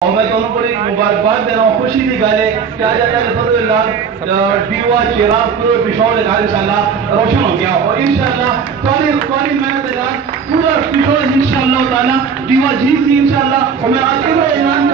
اور میں دونوں بڑی مبارکباد دے رہا ہوں، خوشی کی گل ہے کہ آج اللہ کے فضل اللہ دیوا چراغ پورے پشاور کا انشاءاللہ روشن ہو گیا اور انشاءاللہ تمہاری محنت کے ساتھ پورا پشاور انشاءاللہ تعالی دیوا جی سی انشاءاللہ اور میں آج کے اعلان